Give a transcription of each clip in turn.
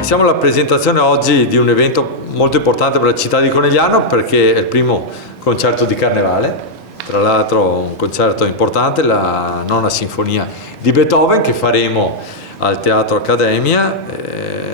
Siamo alla presentazione oggi di un evento molto importante per la città di Conegliano, perché è il primo concerto di Carnevale, tra l'altro un concerto importante, la nona sinfonia di Beethoven, che faremo al Teatro Accademia.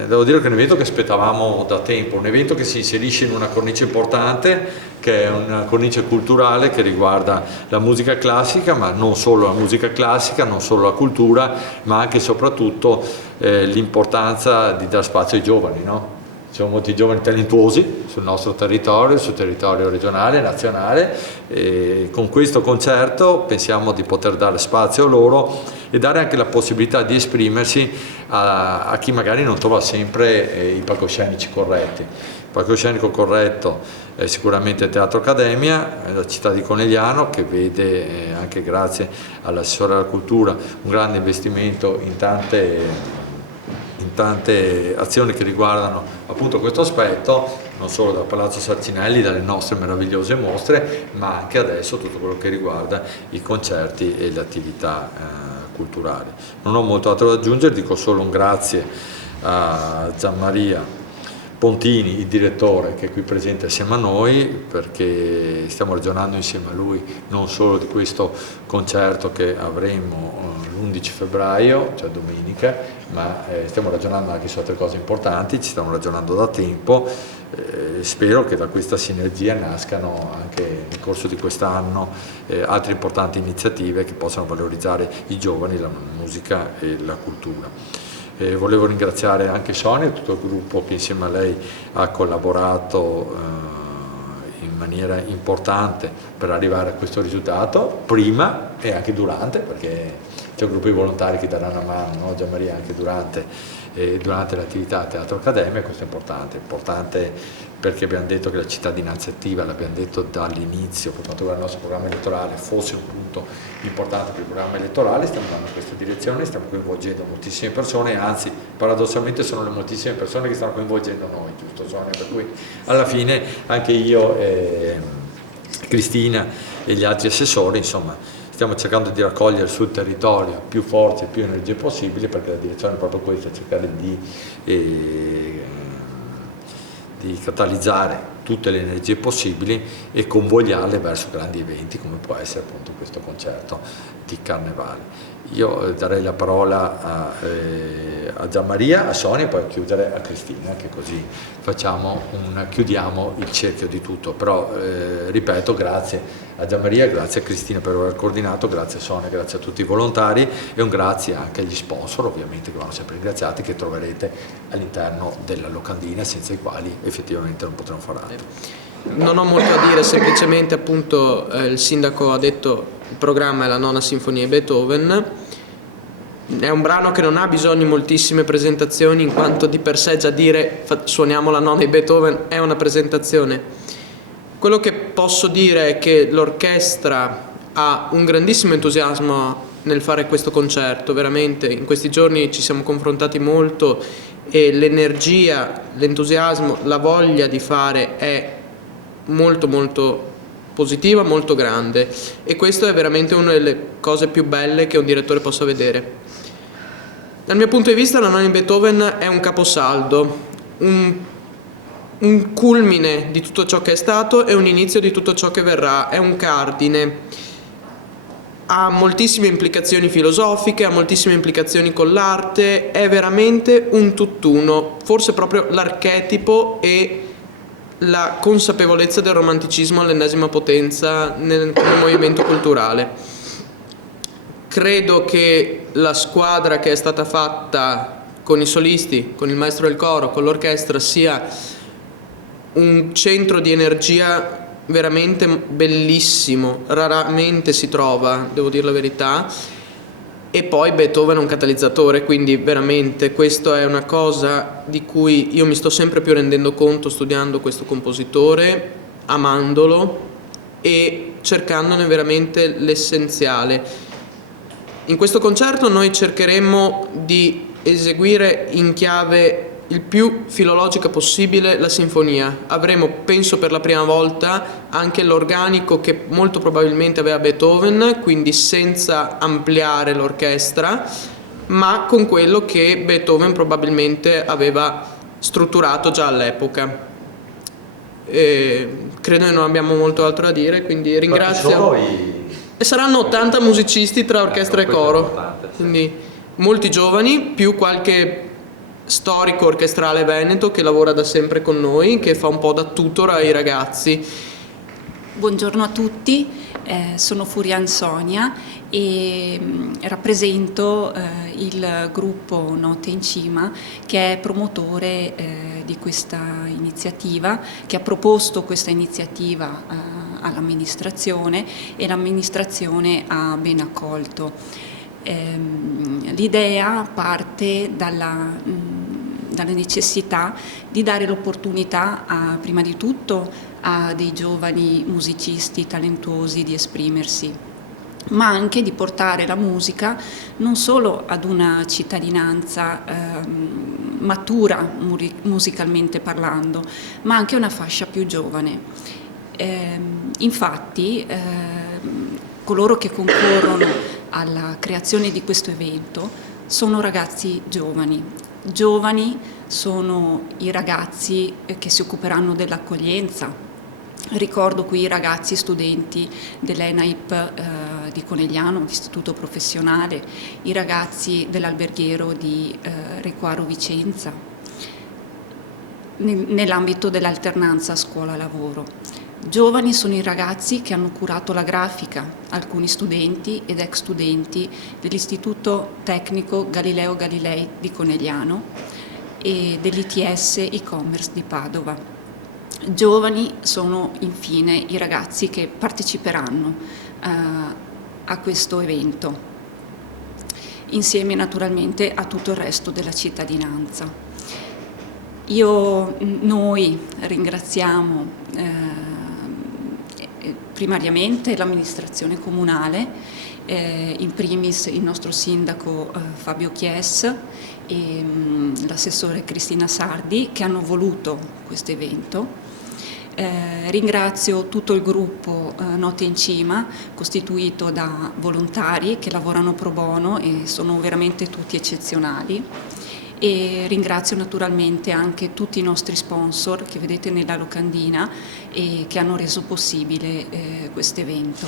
Devo dire che è un evento che aspettavamo da tempo, un evento che si inserisce in una cornice importante, che è una cornice culturale che riguarda la musica classica, ma non solo la musica classica, non solo la cultura, ma anche e soprattutto l'importanza di dare spazio ai giovani, no? Ci sono molti giovani talentuosi sul nostro territorio, sul territorio regionale, nazionale, e con questo concerto pensiamo di poter dare spazio a loro e dare anche la possibilità di esprimersi a chi magari non trova sempre i palcoscenici corretti. Il palcoscenico corretto è sicuramente il Teatro Accademia, la città di Conegliano, che vede anche grazie all'assessore alla cultura un grande investimento in tante azioni che riguardano appunto questo aspetto, non solo dal Palazzo Sarcinelli, dalle nostre meravigliose mostre, ma anche adesso tutto quello che riguarda i concerti e le attività culturali. Non ho molto altro da aggiungere, dico solo un grazie a Gianmaria Pontini, il direttore, che è qui presente assieme a noi, perché stiamo ragionando insieme a lui non solo di questo concerto che avremo l'11 febbraio, cioè domenica, ma stiamo ragionando anche su altre cose importanti, ci stiamo ragionando da tempo. Spero che da questa sinergia nascano anche nel corso di quest'anno altre importanti iniziative che possano valorizzare i giovani, la musica e la cultura. Volevo ringraziare anche Sonia e tutto il gruppo che insieme a lei ha collaborato in maniera importante per arrivare a questo risultato, prima e anche durante, perché c'è un gruppo di volontari che daranno una mano, no? Gianmaria, anche durante l'attività a Teatro Accademia. Questo è importante perché abbiamo detto che la cittadinanza attiva, l'abbiamo detto dall'inizio per quanto riguarda il nostro programma elettorale, fosse un punto importante per il programma elettorale. Stiamo andando in questa direzione, stiamo coinvolgendo moltissime persone, anzi paradossalmente sono le moltissime persone che stanno coinvolgendo noi, giusto Sonia? Per cui alla fine anche io, Cristina e gli altri assessori, insomma, stiamo cercando di raccogliere sul territorio più forze e più energie possibili, perché la direzione è proprio questa, cercare di catalizzare tutte le energie possibili e convogliarle verso grandi eventi come può essere appunto questo concerto di Carnevale. Io darei la parola a Gianmaria, a Sonia e poi a chiudere a Cristina, che così chiudiamo il cerchio di tutto. Però ripeto, grazie a Gianmaria, grazie a Cristina per aver coordinato, grazie a Sonia, grazie a tutti i volontari e un grazie anche agli sponsor, ovviamente, che vanno sempre ringraziati, che troverete all'interno della locandina, senza i quali effettivamente non potremo fare altro. Non ho molto da dire, semplicemente appunto il sindaco ha detto il programma è la nona sinfonia di Beethoven. È un brano che non ha bisogno di moltissime presentazioni, in quanto di per sé già dire suoniamo la nona di Beethoven è una presentazione. Quello che posso dire è che l'orchestra ha un grandissimo entusiasmo nel fare questo concerto, veramente in questi giorni ci siamo confrontati molto e l'energia, l'entusiasmo, la voglia di fare è molto molto positiva, molto grande, e questo è veramente una delle cose più belle che un direttore possa vedere. Dal mio punto di vista la nona di Beethoven è un caposaldo, un culmine di tutto ciò che è stato e un inizio di tutto ciò che verrà, è un cardine, ha moltissime implicazioni filosofiche, ha moltissime implicazioni con l'arte, è veramente un tutt'uno, forse proprio l'archetipo e la consapevolezza del romanticismo all'ennesima potenza nel movimento culturale. Credo che la squadra che è stata fatta con i solisti, con il maestro del coro, con l'orchestra sia un centro di energia veramente bellissimo, raramente si trova, devo dire la verità, e poi Beethoven è un catalizzatore, quindi veramente questa è una cosa di cui io mi sto sempre più rendendo conto studiando questo compositore, amandolo e cercandone veramente l'essenziale. In questo concerto noi cercheremo di eseguire in chiave il più filologica possibile la sinfonia. Avremo, penso per la prima volta, anche l'organico che molto probabilmente aveva Beethoven, quindi senza ampliare l'orchestra, ma con quello che Beethoven probabilmente aveva strutturato già all'epoca. Credo che non abbiamo molto altro da dire, quindi ringrazio. E saranno 80 musicisti tra orchestra e coro, quindi molti giovani, più qualche storico orchestrale veneto che lavora da sempre con noi, che fa un po' da tutor ai ragazzi. Buongiorno a tutti, sono Furian Sonia e rappresento il gruppo Note in Cima, che è promotore di questa iniziativa, che ha proposto questa iniziativa all'amministrazione e l'amministrazione ha ben accolto. L'idea parte dalla necessità di dare l'opportunità prima di tutto a dei giovani musicisti talentuosi di esprimersi, ma anche di portare la musica non solo ad una cittadinanza matura musicalmente parlando, ma anche a una fascia più giovane. Infatti coloro che concorrono alla creazione di questo evento sono ragazzi giovani. Giovani sono i ragazzi che si occuperanno dell'accoglienza. Ricordo qui i ragazzi studenti dell'ENAIP di Conegliano, istituto professionale, i ragazzi dell'alberghiero di Requaro Vicenza, nell'ambito dell'alternanza scuola-lavoro. Giovani sono i ragazzi che hanno curato la grafica, alcuni studenti ed ex studenti dell'Istituto Tecnico Galileo Galilei di Conegliano e dell'ITS e-commerce di Padova. Giovani sono infine i ragazzi che parteciperanno a questo evento, insieme naturalmente a tutto il resto della cittadinanza. Noi ringraziamo primariamente l'amministrazione comunale, in primis il nostro sindaco Fabio Chies e l'assessore Cristina Sardi, che hanno voluto questo evento. Ringrazio tutto il gruppo Note in Cima, costituito da volontari che lavorano pro bono e sono veramente tutti eccezionali. E ringrazio naturalmente anche tutti i nostri sponsor che vedete nella locandina e che hanno reso possibile questo evento.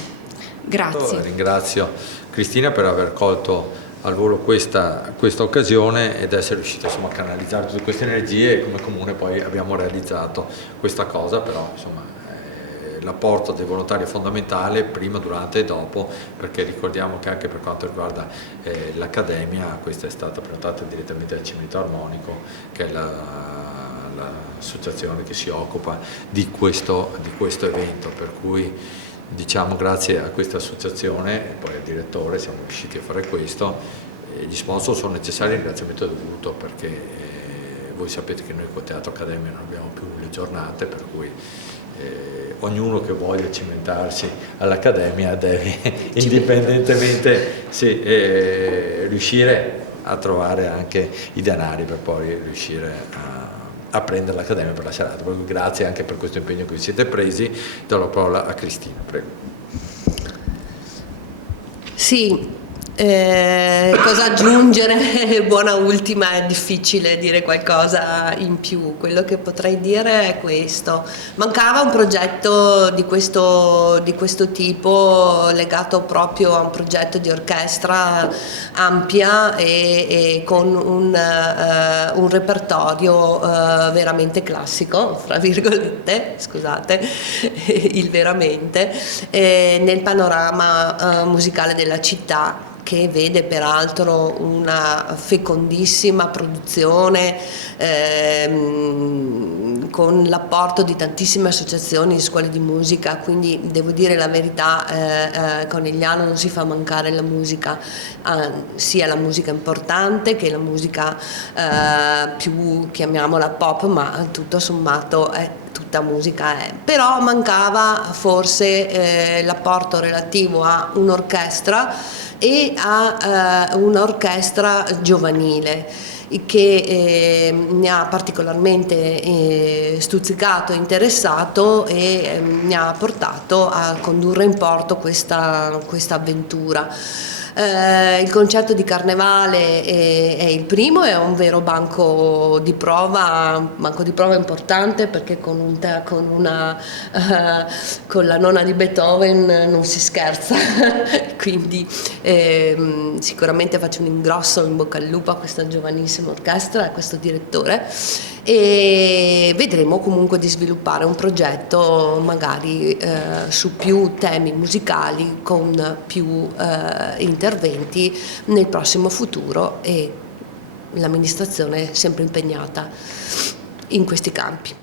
Grazie. Ringrazio Cristina per aver colto al volo questa occasione ed essere riuscita insomma, a canalizzare tutte queste energie, e come comune poi abbiamo realizzato questa cosa, però insomma l'apporto dei volontari è fondamentale prima, durante e dopo, perché ricordiamo che anche per quanto riguarda l'Accademia, questa è stata prenotata direttamente dal Cimitero Armonico, che è l'associazione che si occupa di questo evento, per cui diciamo grazie a questa associazione e poi al direttore siamo riusciti a fare questo. Gli sponsor sono necessari, il ringraziamento è dovuto perché voi sapete che noi con Teatro Accademia non abbiamo più le giornate, per cui ognuno che voglia cimentarsi all'Accademia deve indipendentemente riuscire a trovare anche i denari per poi riuscire a prendere l'Accademia per la serata. Grazie anche per questo impegno che vi siete presi. Do la parola a Cristina, prego. Sì. Cosa aggiungere? Buona ultima, è difficile dire qualcosa in più. Quello che potrei dire è questo: mancava un progetto di questo tipo legato proprio a un progetto di orchestra ampia e con un repertorio veramente classico, fra virgolette, scusate il veramente, nel panorama musicale della città, che vede peraltro una fecondissima produzione con l'apporto di tantissime associazioni di scuole di musica, quindi devo dire la verità, Conegliano non si fa mancare la musica, sia la musica importante che la musica più, chiamiamola pop, ma tutto sommato è tutta musica però mancava forse l'apporto relativo a un'orchestra e a un'orchestra giovanile, che mi ha particolarmente stuzzicato e interessato e mi ha portato a condurre in porto questa avventura. Il concerto di Carnevale è il primo, è un vero banco di prova importante, perché con la nona di Beethoven non si scherza, quindi sicuramente faccio un ingrosso in bocca al lupo a questa giovanissima orchestra e a questo direttore, e vedremo comunque di sviluppare un progetto magari su più temi musicali, con più interventi nel prossimo futuro, e l'amministrazione è sempre impegnata in questi campi.